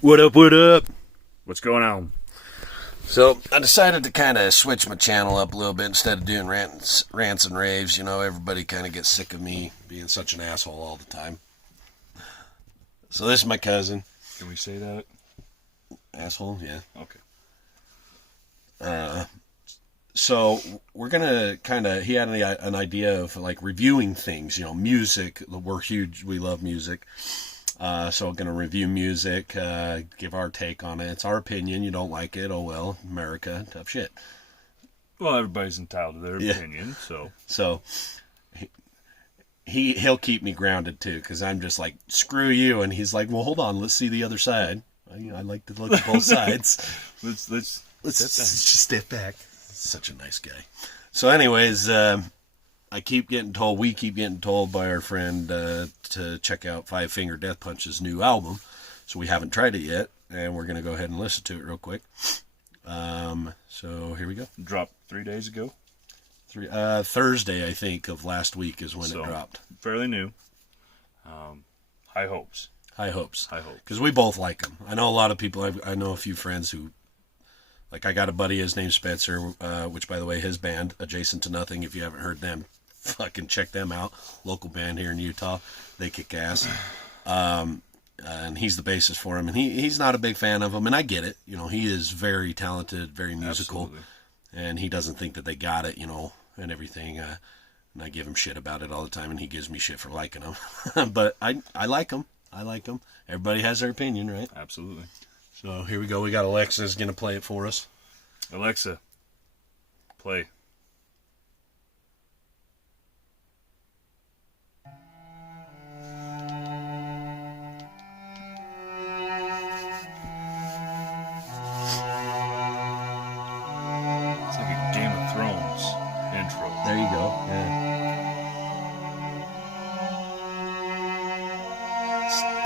What up, what up? What's going on? So I decided to kind of switch my channel up a little bit instead of doing rants and raves. You know, everybody kind of gets sick of me being such an asshole all the time. So this is my cousin. Can we say that? Asshole, yeah. Okay. So we're gonna he had an idea of like reviewing things. You know, music. We're huge. We love music. So we're going to review music, give our take on it. It's our opinion. You don't like it, oh well, America, tough shit. Well, everybody's entitled to their opinion, so. So he'll keep me grounded too, because I'm just like, screw you, and he's like, well, hold on, let's see the other side. I like to look at both sides. Let's just step back. Such a nice guy. So anyways, we keep getting told by our friend to check out Five Finger Death Punch's new album. So we haven't tried it yet, and we're going to go ahead and listen to it real quick. So here we go. Dropped 3 days ago. Thursday, I think, of last week is when it dropped. Fairly new. High hopes. High hopes. High hopes. Because we both like him. I know a lot of people, I know a few friends who, like I got a buddy, his name's Spencer, which by the way, his band, Adjacent to Nothing, if you haven't heard them, fucking check them out. Local band here in Utah. They kick ass. And he's the bassist for him. And he's not a big fan of them. And I get it. You know, he is very talented, very musical. Absolutely. And he doesn't think that they got it, you know, and everything. And I give him shit about it all the time. And he gives me shit for liking them. But I like them. I like them. Everybody has their opinion, right? Absolutely. So here we go. We got Alexa's going to play it for us. Alexa, play. It's like a Game of Thrones intro. There you go. Yeah.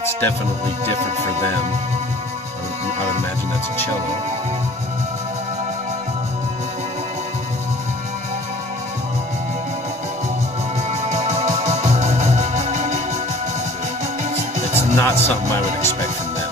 It's definitely different for them. I would imagine that's a cello. It's not something I would expect from them.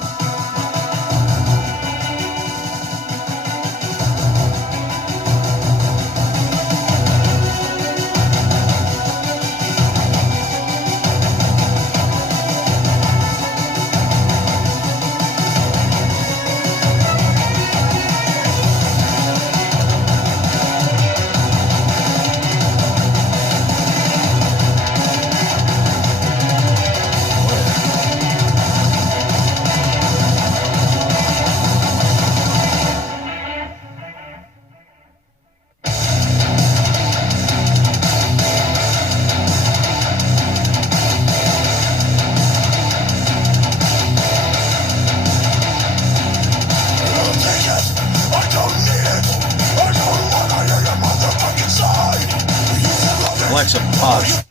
Alexa, pause.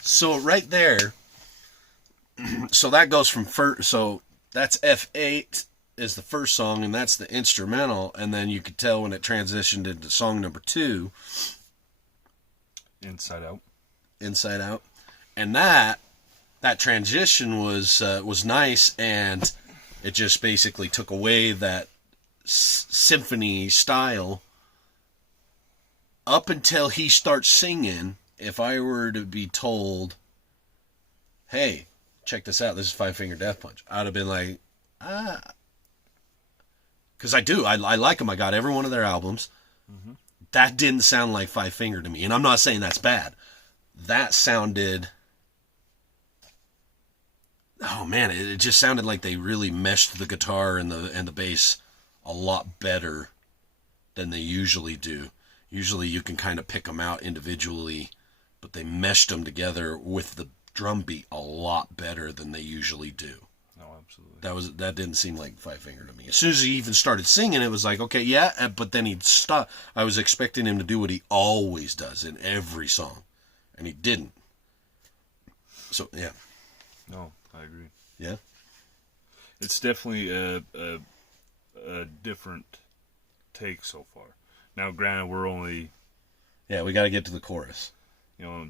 So right there, so that goes from first, so that's F8 is the first song, and that's the instrumental, and then you could tell when it transitioned into song number 2. Inside Out. Inside Out. And that transition was nice, and it just basically took away that symphony style. Up until he starts singing, if I were to be told, hey, check this out, this is Five Finger Death Punch, I'd have been like, because I do, I like them, I got every one of their albums. Mm-hmm. That didn't sound like Five Finger to me, and I'm not saying that's bad. That sounded, oh man, it just sounded like they really meshed the guitar and the bass a lot better than they usually do. Usually you can kind of pick them out individually, but they meshed them together with the drum beat a lot better than they usually do. Oh, absolutely. That didn't seem like Five Finger to me. As soon as he even started singing, it was like, okay, yeah, but then he'd stop. I was expecting him to do what he always does in every song, and he didn't. So, yeah. No, I agree. Yeah? It's definitely a different take so far. Now, granted, we're only... Yeah, we got to get to the chorus.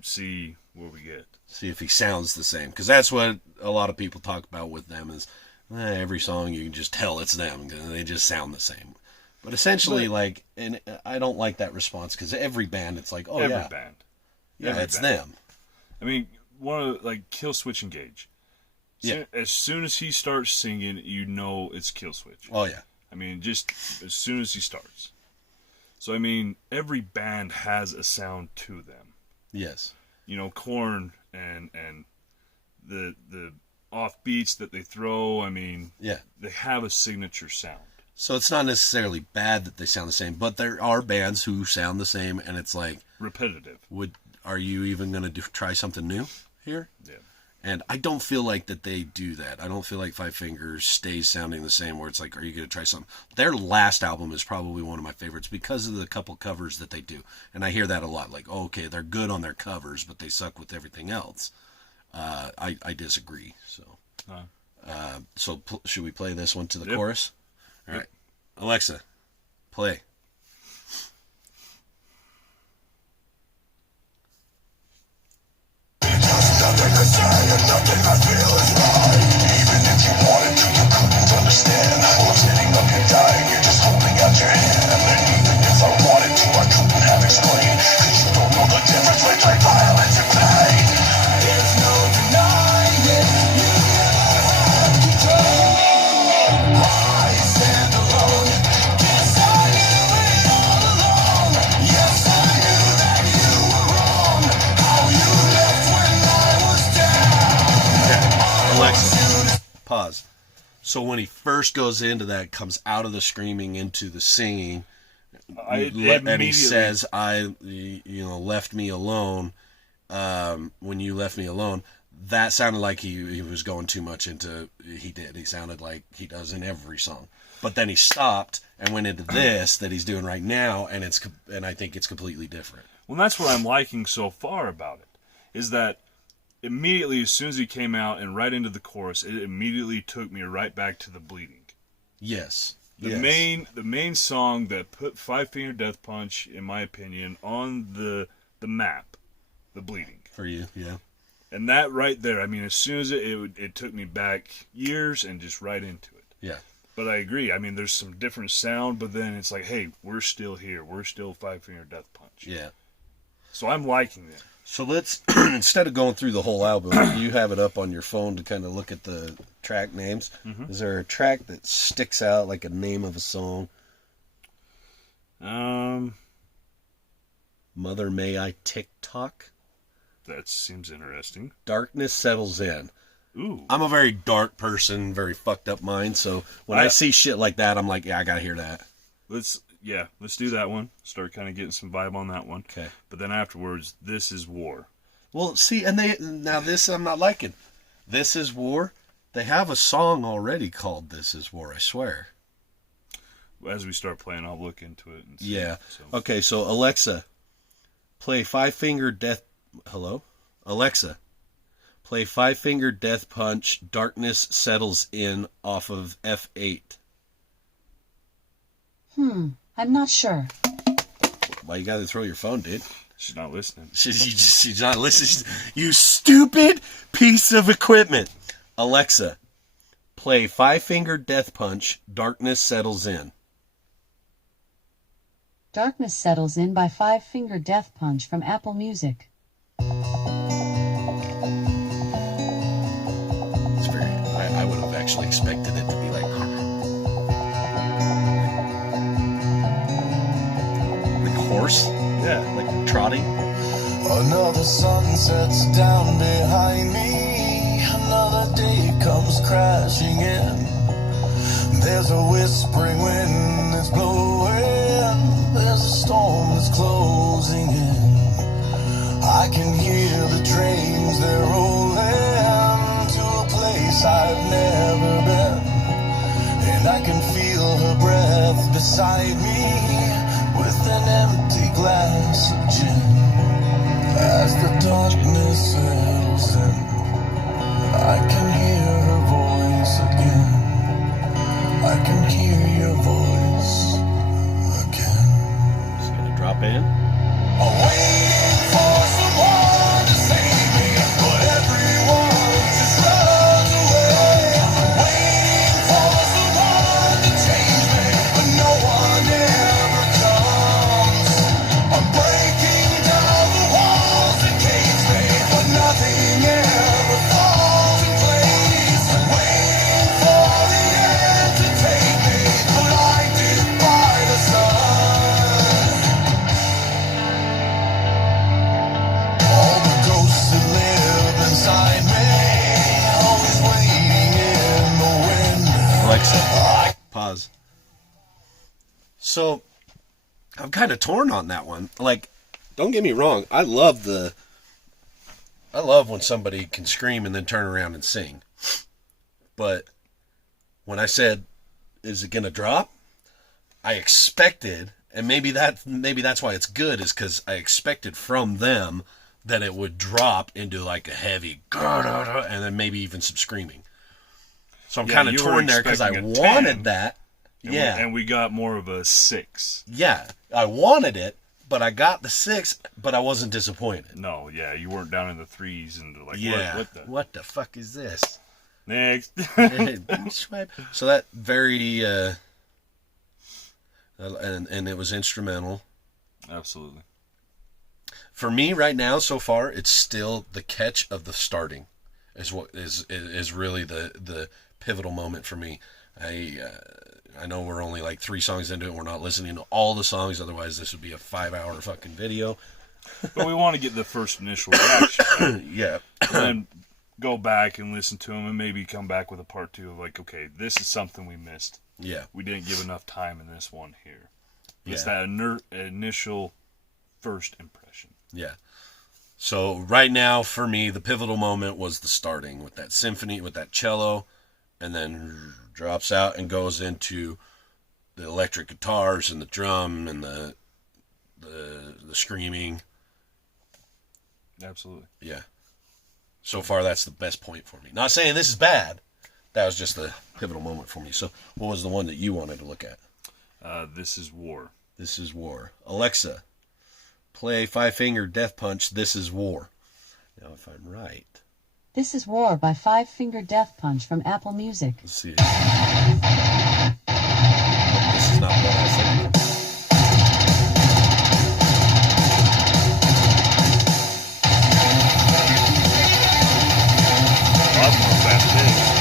See what we get. See if he sounds the same. Because that's what a lot of people talk about with them is every song you can just tell it's them, and they just sound the same. But essentially, like, and I don't like that response because every band, it's like, oh every yeah, band. yeah, Every it's band. them. I mean, one of like Killswitch Engage. Yeah. As soon as he starts singing, you know it's Killswitch. Oh yeah, I mean, just as soon as he starts. So I mean, every band has a sound to them. yes, You know, Korn and the off beats that they throw. I mean, yeah. they have a signature sound. So it's not necessarily bad that they sound the same, but there are bands who sound the same, and it's like, Repetitive. are you even going to try something new here? Yeah. And I don't feel like that they do that. I don't feel like Five Fingers stays sounding the same, where it's like, are you going to try something? Their last album is probably one of my favorites because of the couple covers that they do. And I hear that a lot. Like, oh, okay, they're good on their covers, but they suck with everything else. I disagree. So should we play this one to the chorus? All right. Alexa, play. Nothing to say and nothing I feel is right. Even if you wanted to, you couldn't understand. Well, I'm sitting up here dying, you're just holding out your hand. And even if I wanted to, I couldn't have explained. Cause you don't know the difference between violence and pain. There's no denying it, you never had control. I stand alone, guess I knew it all along. Yes, I knew that you were wrong. How you left when I was down. Alexa, pause. So when he first goes into that, comes out of the screaming into the singing, and he says, left me alone, when you left me alone, that sounded like he was going too much into, he sounded like he does in every song. But then he stopped and went into this that he's doing right now, and I think it's completely different. Well, that's what I'm liking so far about it, is that immediately, as soon as he came out and right into the chorus, it immediately took me right back to the bleeding. Yes. The main song that put Five Finger Death Punch, in my opinion, on the map, the bleeding. For you, yeah. And that right there, I mean, as soon as it took me back years and just right into it. Yeah. But I agree. I mean, there's some different sound, but then it's like, hey, we're still here. We're still Five Finger Death Punch. Yeah. So I'm liking that. So let's, instead of going through the whole album, you have it up on your phone to kind of look at the track names. Mm-hmm. Is there a track that sticks out, like a name of a song? Mother May I TikTok? That seems interesting. Darkness Settles In. Ooh. I'm a very dark person, very fucked up mind, so when I see shit like that, I'm like, yeah, I gotta hear that. Let's do that one. Start kind of getting some vibe on that one. Okay. But then afterwards, This Is War. Well, see, and this I'm not liking. This Is War. They have a song already called This Is War, I swear. As we start playing, I'll look into it. And see. Yeah. Okay, so Alexa, play Five Finger Death... Hello? Alexa, play Five Finger Death Punch, Darkness Settles In off of F8. I'm not sure. Well, you gotta throw your phone, dude. She's not listening. She's not listening. You stupid piece of equipment. Alexa, play Five Finger Death Punch, Darkness Settles In. Darkness Settles In by Five Finger Death Punch from Apple Music. It's very... I would have actually expected it to be like horse? Yeah. Like trotting? Another sun sets down behind me. Another day comes crashing in. There's a whispering wind that's blowing. There's a storm that's closing in. I can hear the trains, they're rolling to a place I've never been. And I can feel her breath beside me with an empty glass of gin. As the darkness settles in, I can hear her voice again. I can hear your voice again. Just gonna drop in. I'm waiting for someone to save me, but everyone just runs away. I'm waiting Alexa, pause. So, I'm kind of torn on that one. Like, don't get me wrong. I love when somebody can scream and then turn around and sing. But when I said, is it going to drop? I expected, and maybe that's why it's good, is because I expected from them that it would drop into like a heavy, and then maybe even some screaming. So I'm kind of torn there because I wanted that. And we got more of a 6. Yeah, I wanted it, but I got the 6, but I wasn't disappointed. No, yeah, you weren't down in the 3s and like, what the fuck is this? Next. Swipe. So that very, and it was instrumental. Absolutely. For me right now, so far, it's still the catch of the starting is what is really the pivotal moment for me. I know we're only like 3 songs into it. We're not listening to all the songs. Otherwise, this would be a 5-hour fucking video. But we want to get the first initial reaction. Right? Yeah. And then go back and listen to them and maybe come back with a part 2 of like, okay, this is something we missed. Yeah. We didn't give enough time in this one here. It's Yeah. that initial first impression. Yeah. So right now, for me, the pivotal moment was the starting with that symphony, with that cello, and then drops out and goes into the electric guitars and the drum and the screaming. Absolutely. Yeah. So far, that's the best point for me. Not saying this is bad. That was just the pivotal moment for me. So what was the one that you wanted to look at? This is War. This is War. Alexa, play Five Finger Death Punch, This is War. Now, if I'm right. This is War by Five Finger Death Punch from Apple Music. Let's see. This is not what I said. A lot more fast-paced.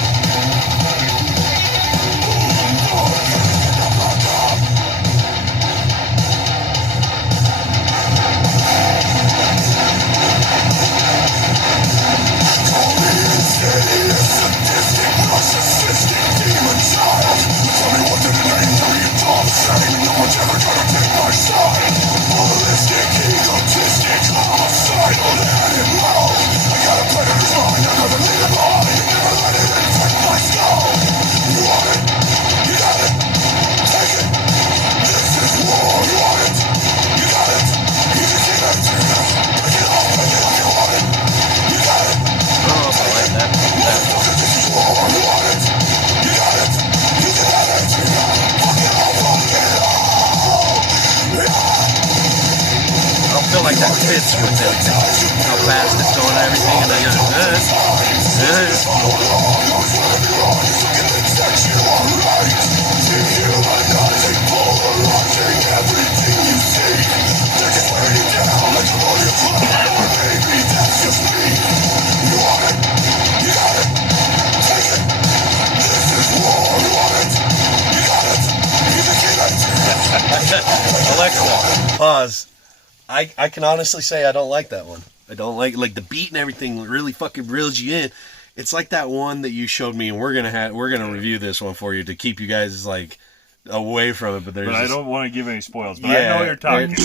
Like that fits with everything. How fast it's going and everything, and then Alexa, pause. I can honestly say I don't like that one. I don't like the beat and everything really fucking reels you in. It's like that one that you showed me, and we're gonna review this one for you to keep you guys like away from it. But I don't want to give any spoils. But I know what you're talking.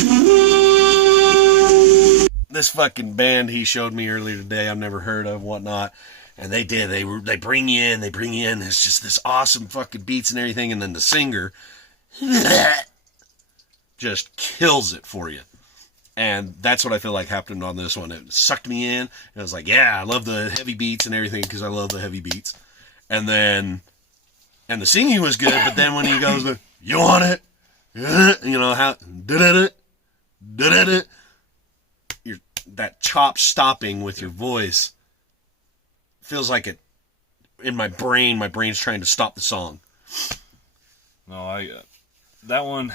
This fucking band he showed me earlier today, I've never heard of, whatnot. And they bring you in. It's just this awesome fucking beats and everything, and then the singer just kills it for you. And that's what I feel like happened on this one. It sucked me in. And I was like, yeah, I love the heavy beats and everything because I love the heavy beats. And the singing was good, but then when he goes, you want it? You know, how, that chop stopping with your voice feels like it, in my brain's trying to stop the song. No, that one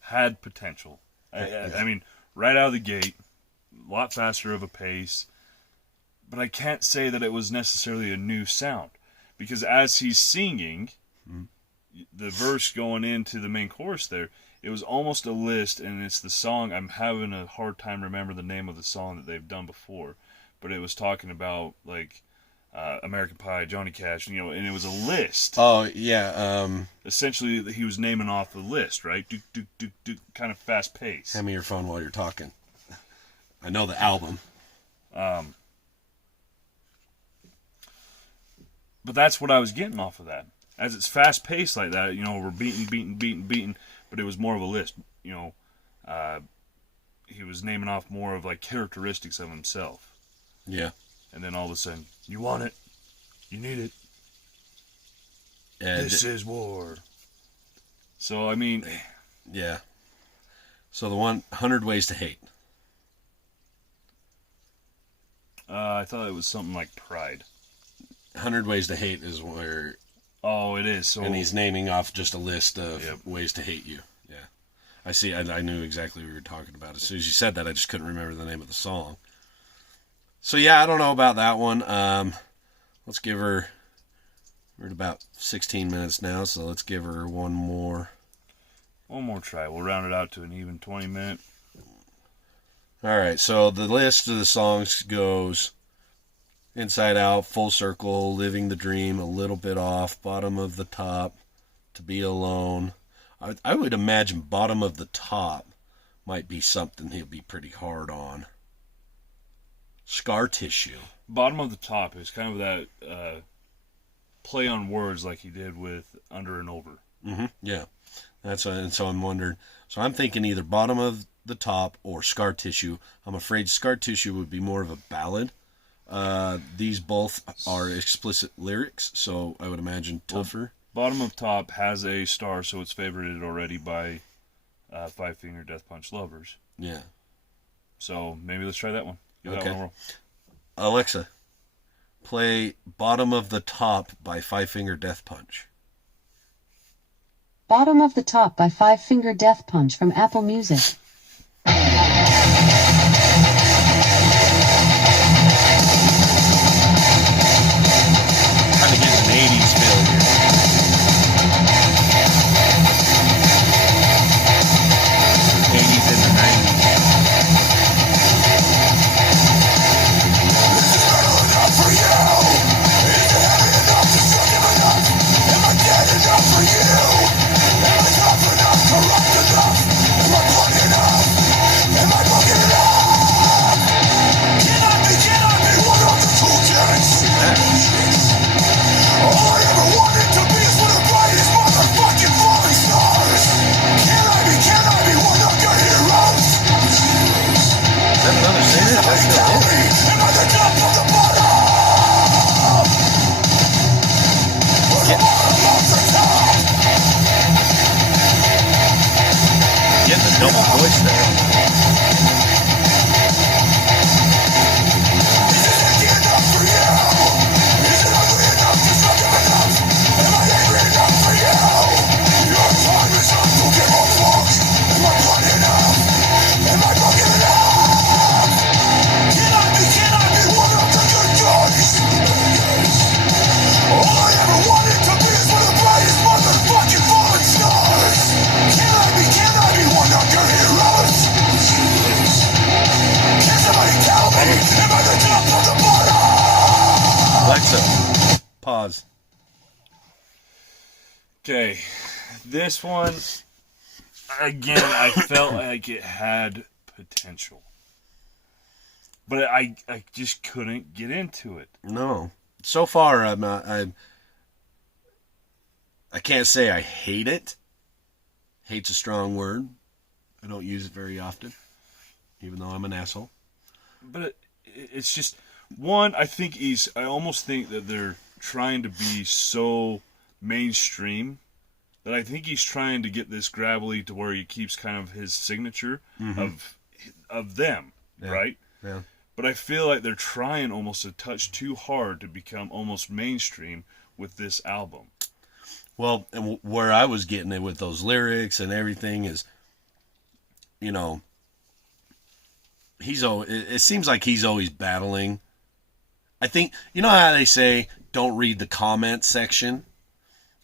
had potential. I mean, right out of the gate, a lot faster of a pace. But I can't say that it was necessarily a new sound. Because as he's singing, the verse going into the main chorus there, it was almost a list, and it's the song. I'm having a hard time remember the name of the song that they've done before. But it was talking about, like, American Pie, Johnny Cash, and it was a list. Oh yeah. Essentially, he was naming off the list, right? Duke, Duke, Duke, Duke, kind of fast pace. Hand me your phone while you're talking. I know the album. But that's what I was getting off of that. As it's fast paced like that, we're beating, but it was more of a list. He was naming off more of like characteristics of himself. Yeah. And then all of a sudden, you want it, you need it. And This is war. So I mean, yeah. So the 100 Ways to Hate. I thought it was something like Pride. 100 Ways to Hate is where, Oh, it is. So and he's naming off just a list of Yep. ways to hate you. Yeah. I see. I knew exactly what you were talking about. As soon as you said that, I just couldn't remember the name of the song. So yeah, I don't know about that one. Let's give her. We're at about 16 minutes now, so let's give her one more try. We'll round it out to an even 20-minute. All right, so the list of the songs goes Inside Out, Full Circle, Living the Dream, A Little Bit Off, Bottom of the Top, To Be Alone. I would imagine Bottom of the Top might be something he'll be pretty hard on. Scar Tissue. Bottom of the Top is kind of that play on words like he did with Under and Over. Mm-hmm. Yeah, and so I'm wondering. So I'm thinking either Bottom of the Top or Scar Tissue. I'm afraid Scar Tissue would be more of a ballad. These both are explicit lyrics, so I would imagine tougher. Bottom of Top has a star, so it's favorited already by Five Finger Death Punch lovers. Yeah. So maybe let's try that one. Give that Okay. one a whirl. Alexa, play Bottom of the Top by Five Finger Death Punch. Bottom of the Top by Five Finger Death Punch from Apple Music. Kind of getting an 80s feel here. 80s and the 90s. Is that another singer? Is that still it? Get the double voice there. Alexa, pause. Okay, this one, again, I felt like it had potential. But I just couldn't get into it. No. So far, I can't say I hate it. Hate's a strong word. I don't use it very often, even though I'm an asshole. But it's just, one, I almost think that they're trying to be so mainstream that I think he's trying to get this gravelly to where he keeps kind of his signature of them, Yeah. right? Yeah. But I feel like they're trying almost a touch too hard to become almost mainstream with this album. Well, and where I was getting it with those lyrics and everything is, it seems like he's always battling. I think, you know how they say, don't read the comment section?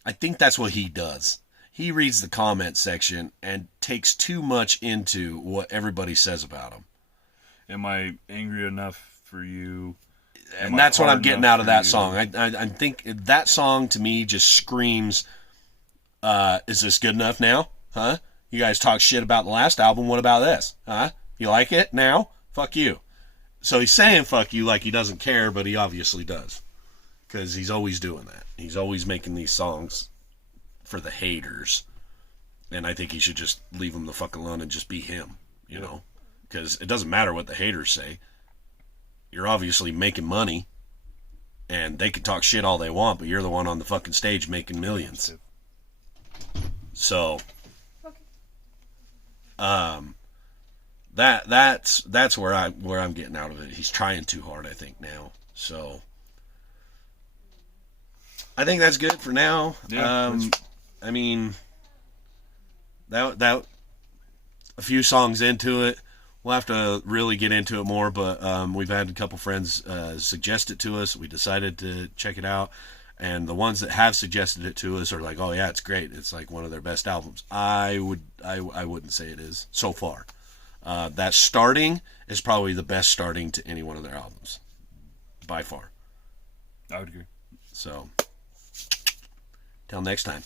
I think that's what he does. He reads the comment section and takes too much into what everybody says about him. Am I angry enough for you? and that's what I'm getting out of that song. I think that song to me just screams, is this good enough now? Huh? You guys talk shit about the last album. What about this? Huh? You like it now? Fuck you. So he's saying fuck you like he doesn't care, but he obviously does. Because he's always doing that. He's always making these songs for the haters. And I think he should just leave them the fuck alone and just be him, you know? Because it doesn't matter what the haters say. You're obviously making money. And they can talk shit all they want, but you're the one on the fucking stage making millions. So, that's where I'm getting out of it. He's trying too hard, I think, now. So, I think that's good for now. Yeah, I mean, that a few songs into it, we'll have to really get into it more. But we've had a couple friends suggest it to us. We decided to check it out. And the ones that have suggested it to us are like, oh yeah, it's great. It's like one of their best albums. I wouldn't say it is so far. That starting is probably the best starting to any one of their albums, by far. I would agree. So, till next time.